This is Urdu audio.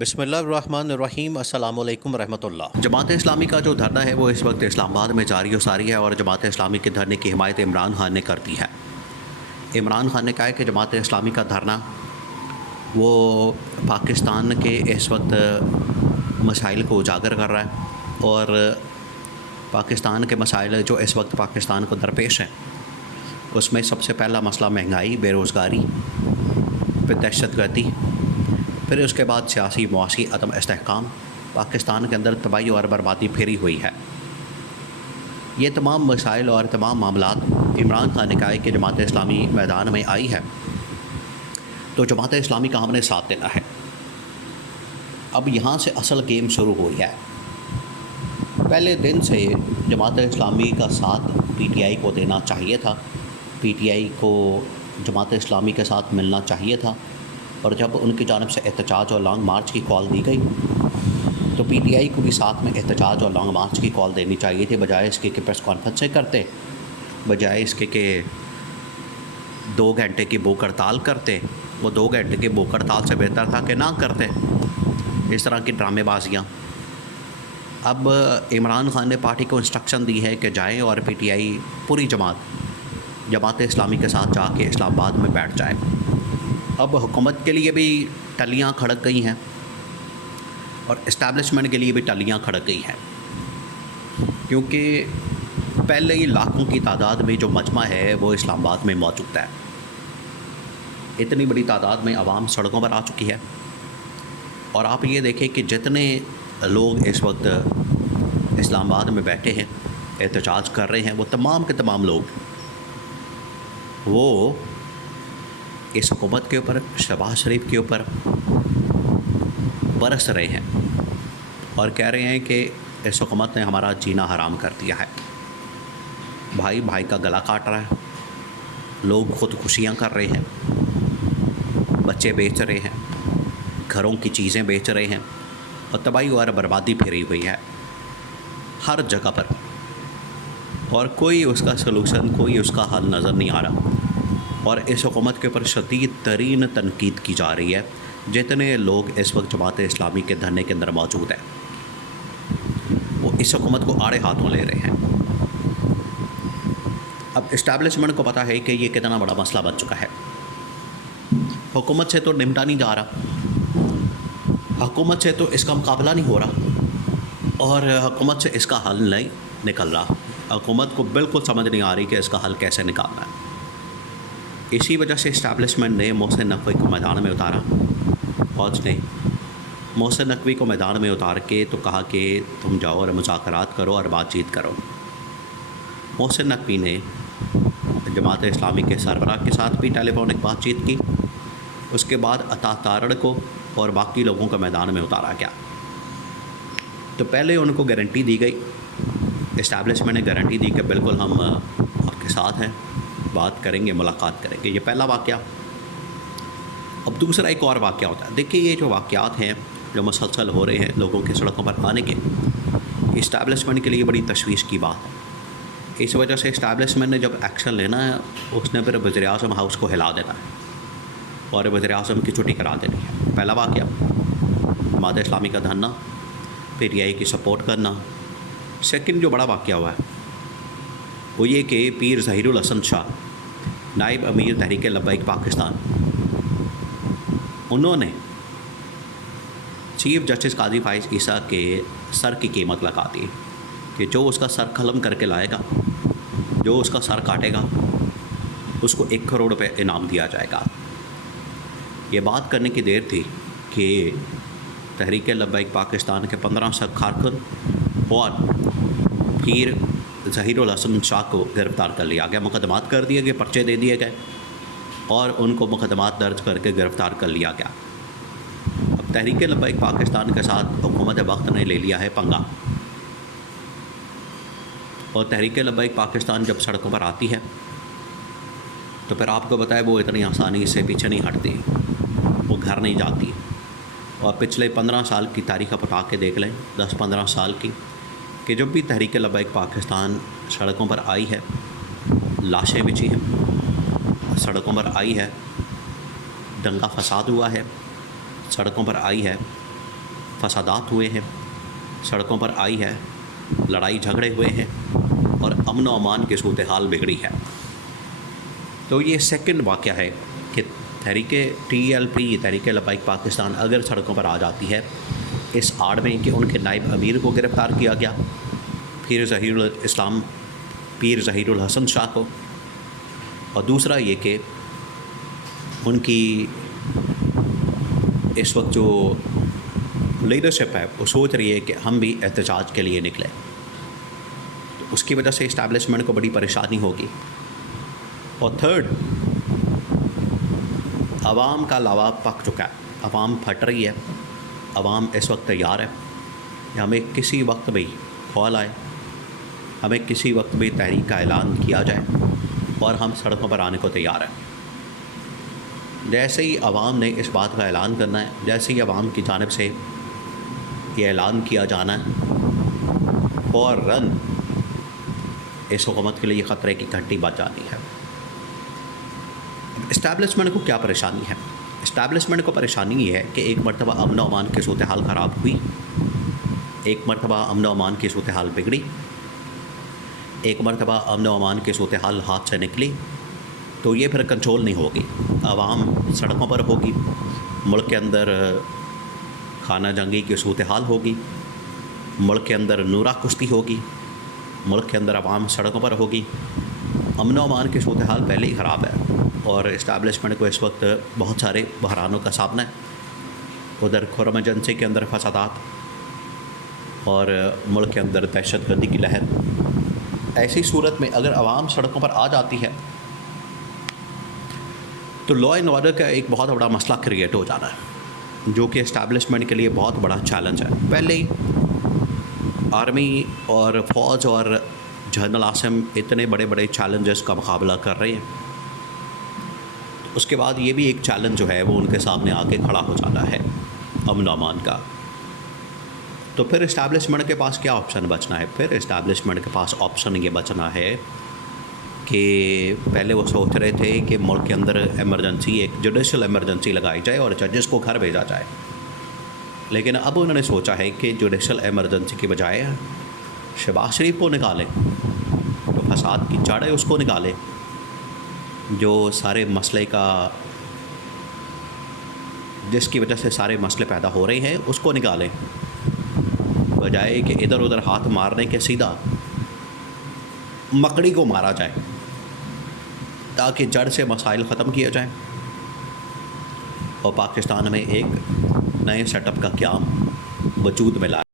بسم اللہ الرحمن الرحیم۔ السلام علیکم ورحمۃ اللہ۔ جماعت اسلامی کا جو دھرنا ہے وہ اس وقت اسلام آباد میں جاری و ساری ہے، اور جماعت اسلامی کے دھرنے کی حمایت عمران خان نے کر دی ہے۔ عمران خان نے کہا ہے کہ جماعت اسلامی کا دھرنا وہ پاکستان کے اس وقت مسائل کو اجاگر کر رہا ہے، اور پاکستان کے مسائل جو اس وقت پاکستان کو درپیش ہیں اس میں سب سے پہلا مسئلہ مہنگائی، بے روزگاری، پھر دہشت گردی، پھر اس کے بعد سیاسی معاشی عدم استحکام، پاکستان کے اندر تباہی اور بربادی پھیری ہوئی ہے۔ یہ تمام مسائل اور تمام معاملات عمران خان نے کہا ہے کہ جماعت اسلامی میدان میں آئی ہے تو جماعت اسلامی کا ہم نے ساتھ دینا ہے۔ اب یہاں سے اصل گیم شروع ہوئی ہے۔ پہلے دن سے جماعت اسلامی کا ساتھ پی ٹی آئی کو دینا چاہیے تھا، پی ٹی آئی کو جماعت اسلامی کے ساتھ ملنا چاہیے تھا، اور جب ان کی جانب سے احتجاج اور لانگ مارچ کی کال دی گئی تو پی ٹی آئی کو بھی ساتھ میں احتجاج اور لانگ مارچ کی کال دینی چاہیے تھی، بجائے اس کے کہ پریس کانفرنسیں کرتے، بجائے اس کے کہ 2 گھنٹے کی بھوک ہڑتال کرتے۔ وہ 2 گھنٹے کی بھوک ہڑتال سے بہتر تھا کہ نہ کرتے اس طرح کی ڈرامے بازیاں۔ اب عمران خان نے پارٹی کو انسٹرکشن دی ہے کہ جائیں اور پی ٹی آئی پوری جماعت اسلامی کے ساتھ جا کے اسلام آباد میں بیٹھ جائے۔ اب حکومت کے لیے بھی ٹلیاں کھڑک گئی ہیں اور اسٹیبلشمنٹ کے لیے بھی ٹلیاں کھڑک گئی ہیں، کیونکہ پہلے ہی لاکھوں کی تعداد میں جو مجمع ہے وہ اسلام آباد میں موجود ہے۔ اتنی بڑی تعداد میں عوام سڑکوں پر آ چکی ہے، اور آپ یہ دیکھیں کہ جتنے لوگ اس وقت اسلام آباد میں بیٹھے ہیں، احتجاج کر رہے ہیں، وہ تمام کے تمام لوگ وہ اس حکومت کے اوپر، شہباز شریف کے اوپر برس رہے ہیں اور کہہ رہے ہیں کہ اس حکومت نے ہمارا جینا حرام کر دیا ہے۔ بھائی بھائی کا گلا کاٹ رہا ہے، لوگ خودکشیاں کر رہے ہیں، بچے بیچ رہے ہیں، گھروں کی چیزیں بیچ رہے ہیں، اور تباہی اور بربادی پھیری ہوئی ہے ہر جگہ پر، اور کوئی اس کا سلوشن، کوئی اس کا حل نظر نہیں آ رہا۔ اور اس حکومت کے اوپر شدید ترین تنقید کی جا رہی ہے۔ جتنے لوگ اس وقت جماعت اسلامی کے دھرنے کے اندر موجود ہیں وہ اس حکومت کو آڑے ہاتھوں لے رہے ہیں۔ اب اسٹیبلشمنٹ کو پتہ ہے کہ یہ کتنا بڑا مسئلہ بن چکا ہے۔ حکومت سے تو نمٹا نہیں جا رہا، حکومت سے تو اس کا مقابلہ نہیں ہو رہا، اور حکومت سے اس کا حل نہیں نکل رہا۔ حکومت کو بالکل سمجھ نہیں آ رہی کہ اس کا حل کیسے نکالنا ہے۔ اسی وجہ سے اسٹیبلشمنٹ نے محسن نقوی کو میدان میں اتارا، فوج نے محسن نقوی کو میدان میں اتار کے تو کہا کہ تم جاؤ اور مذاکرات کرو اور بات چیت کرو۔ محسن نقوی نے جماعت اسلامی کے سربراہ کے ساتھ بھی ٹیلی فونک بات چیت کی، اس کے بعد عطا تارڑ کو اور باقی لوگوں کو میدان میں اتارا گیا۔ تو پہلے ان کو گارنٹی دی گئی، اسٹیبلشمنٹ نے گارنٹی دی کہ بالکل ہم آپ کے ساتھ ہیں، بات کریں گے، ملاقات کریں گے۔ یہ پہلا واقعہ۔ اب دوسرا ایک اور واقعہ ہوتا ہے۔ دیکھیے یہ جو واقعات ہیں جو مسلسل ہو رہے ہیں لوگوں کے سڑکوں پر آنے کے، اسٹیبلشمنٹ کے لیے بڑی تشویش کی بات ہے۔ اس وجہ سے اسٹیبلشمنٹ نے جب ایکشن لینا ہے اس نے پھر وزیر اعظم ہاؤس کو ہلا دینا ہے اور وزیر اعظم کی چھٹی کرا دینی ہے۔ پہلا واقعہ جماعت اسلامی کا دھرنا، پی ٹی آئی کی سپورٹ کرنا۔ سیکنڈ جو بڑا واقعہ ہوا ہے وہ یہ کہ پیر ظہیر الحسن شاہ، نائب امیر تحریک لبیک پاکستان، انہوں نے چیف جسٹس قاضی فائز عیسیٰ کے سر کی قیمت لگا دی کہ جو اس کا سر قلم کر کے لائے گا، جو اس کا سر کاٹے گا، اس کو 1 کروڑ روپے انعام دیا جائے گا۔ یہ بات کرنے کی دیر تھی کہ تحریک لبیک پاکستان کے 15 سخت کارکن اور پیر ظہیر الحسن شاہ کو گرفتار کر لیا گیا، مقدمات کر دیے گئے، پرچے دے دیے گئے اور ان کو مقدمات درج کر کے گرفتار کر لیا گیا۔ اب تحریک لبیک پاکستان کے ساتھ حکومت وقت نے لے لیا ہے پنگا، اور تحریک لبیک پاکستان جب سڑکوں پر آتی ہے تو پھر آپ کو بتائے وہ اتنی آسانی سے پیچھے نہیں ہٹتی، وہ گھر نہیں جاتی۔ اور پچھلے 15 سال کی تاریخ آپ اٹھا کے دیکھ لیں، 10-15 سال کی، کہ جب بھی تحریک لبیک پاکستان سڑکوں پر آئی ہے لاشیں بچھی ہیں، سڑکوں پر آئی ہے دنگا فساد ہوا ہے، سڑکوں پر آئی ہے فسادات ہوئے ہیں، سڑکوں پر آئی ہے، لڑائی جھگڑے ہوئے ہیں اور امن و امان کی صورتحال بگڑی ہے۔ تو یہ سیکنڈ واقعہ ہے کہ تحریک TLP تحریک لبیک پاکستان اگر سڑکوں پر آ جاتی ہے اس آڑ میں کہ ان کے نائب امیر کو گرفتار کیا گیا، پیر ظہیر الحسن شاہ کو، اور دوسرا یہ کہ ان کی اس وقت جو لیڈرشپ ہے وہ سوچ رہی ہے کہ ہم بھی احتجاج کے لیے نکلیں، تو اس کی وجہ سے اسٹیبلشمنٹ کو بڑی پریشانی ہوگی۔ اور تھرڈ، عوام کا لاوا پک چکا ہے، عوام پھٹ رہی ہے، عوام اس وقت تیار ہے کہ ہمیں کسی وقت بھی کال آئے، ہمیں کسی وقت بھی تحریک کا اعلان کیا جائے اور ہم سڑکوں پر آنے کو تیار ہیں۔ جیسے ہی عوام نے اس بات کا اعلان کرنا ہے، جیسے ہی عوام کی جانب سے یہ اعلان کیا جانا ہے، فوراً اس حکومت کے لیے خطرے کی گھنٹی بج جاتی ہے۔ اسٹیبلشمنٹ کو کیا پریشانی ہے؟ اسٹیبلشمنٹ کو پریشانی یہ ہے کہ ایک مرتبہ امن و امان کی صورتحال خراب ہوئی، ایک مرتبہ امن و امان کی صورتحال بگڑی، ایک مرتبہ امن و امان کی صورتحال ہاتھ سے نکلی تو یہ پھر کنٹرول نہیں ہوگی، عوام سڑکوں پر ہوگی، ملک کے اندر خانہ جنگی کی صورتحال ہوگی، ملک کے اندر نورہ کشتی ہوگی، ملک کے اندر عوام سڑکوں پر ہوگی۔ امن و امان کی صورتحال پہلے ہی خراب ہے اور اسٹیبلشمنٹ کو اس وقت بہت سارے بحرانوں کا سامنا ہے، ادھر خرم ایجنسی کے اندر فسادات اور ملک کے اندر دہشت گردی کی لہر۔ ایسی صورت میں اگر عوام سڑکوں پر آ جاتی ہے تو لا اینڈ آرڈر کا ایک بہت بڑا مسئلہ کریٹ ہو جانا ہے، جو کہ اسٹیبلشمنٹ کے لیے بہت بڑا چیلنج ہے۔ پہلے ہی آرمی اور فوج اور جنرل عاصم اتنے بڑے بڑے چیلنجز کا مقابلہ کر رہے ہیں، اس کے بعد یہ بھی ایک چیلنج جو ہے وہ ان کے سامنے آ کے کھڑا ہو جانا ہے امن و امان کا۔ تو پھر اسٹیبلشمنٹ کے پاس کیا آپشن بچنا ہے؟ پھر اسٹیبلشمنٹ کے پاس آپشن یہ بچنا ہے کہ پہلے وہ سوچ رہے تھے کہ ملک کے اندر ایمرجنسی، ایک جوڈیشل ایمرجنسی لگائی جائے اور ججز کو گھر بھیجا جائے، لیکن اب انہوں نے سوچا ہے کہ جوڈیشل ایمرجنسی کی بجائے شہباز شریف کو نکالیں، تو فساد کی جڑ ہے اس کو نکالیں، جو سارے مسئلے کا، جس کی وجہ سے سارے مسئلے پیدا ہو رہے ہیں اس کو نکالیں، بجائے کہ ادھر ادھر ہاتھ مارنے کے سیدھا مکڑی کو مارا جائے تاکہ جڑ سے مسائل ختم کیا جائیں اور پاکستان میں ایک نئے سیٹ اپ کا قیام وجود میں لایا